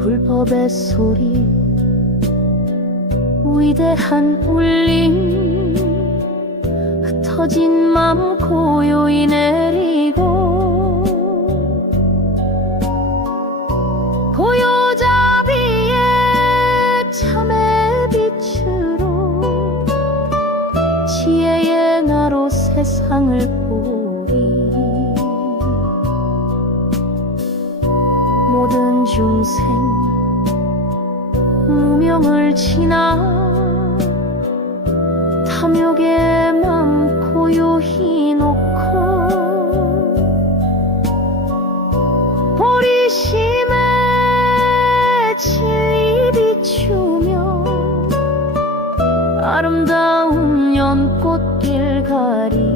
불법의 소리 위대한 울림 흩어진 맘 고요히 내리고 고요자비의 참의 빛으로 지혜의 나로 세상을 보리 모든 중생 무명을 지나 탐욕에 맘 고요히 놓고 보리심에 진리 비추며 아름다운 연꽃길 가리